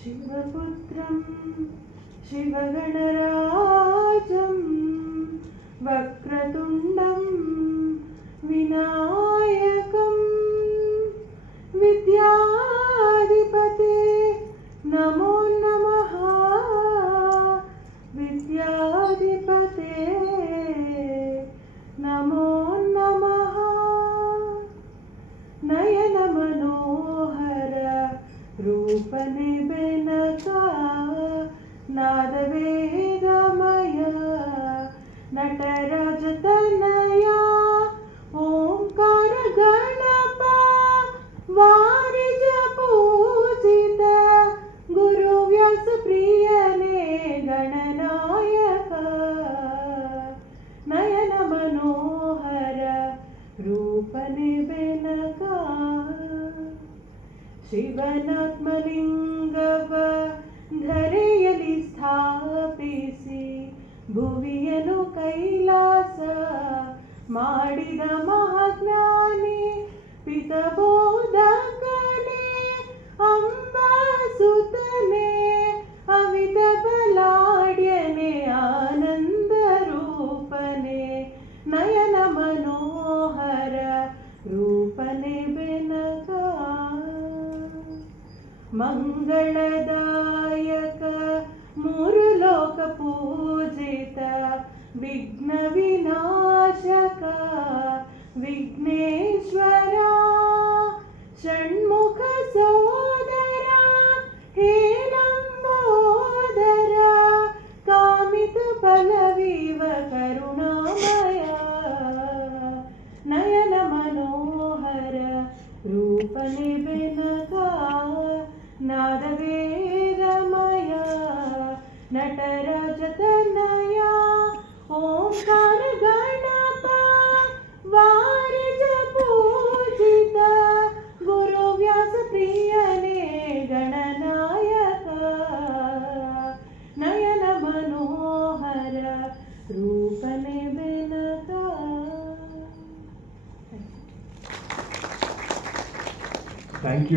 शिवपुत्रं शिवगणराजं वक्रतुण्डं विनायकं विद्याधिपते नमो नमः। विद्याधिपते नमो नमः। नयन मनोहर रूपने बेनका नादवेदमय नटराज तनया ओंकार गणप वारिज पूजित गुरुव्यास प्रियने गणनायक नयन मनोहर रूपने बेनका ಶಿವನಾತ್ಮಲಿಂಗವ ಧರೆಯಲ್ಲಿ ಸ್ಥಾಪಿಸಿ ಭುವಿಯನು ಕೈಲಾಸ ಮಾಡಿದ ಮಹಾಜ್ಞಾನಿ ಪಿತಬೋಧಕನೇ ಅಂಬಾಸುತನೇ ಅವಿತ ಬಲಾಢ್ಯನೇ ಆನಂದ ರೂಪನೇ ನಯನ ಮನೋಹರ ರೂಪನೇ ಬೆನಕ ಮಂಗಳದಾಯಕ ಮೂರು ಲೋಕ ಪೂಜಿತ ವಿಘ್ನ ವಿನಾಶಕ ವಿಘ್ನೇಶ್ವರ ಷಣ್ಮುಖ ಸೋದರ ಹೇಲಂಬೋದರ ಕಾಮಿತ ಫಲವಿವ ಕರುಣಾಮಯ ನಯನ ಮನೋಹರ ರೂಪನೆ ಬೆನಕ ನಾದವೇದಮಯ ನಟರಾಜ ತನಯ ಓಂಕಾರ ಗಣಪ ವಾರಿಜ ಪೂಜಿತ ಗುರುವ್ಯಾಸ ಪ್ರಿಯನೇ ಗಣನಾಯಕ ನಯನ ಮನೋಹರ ರೂಪನೆ ಬೆನಕ. Thank you.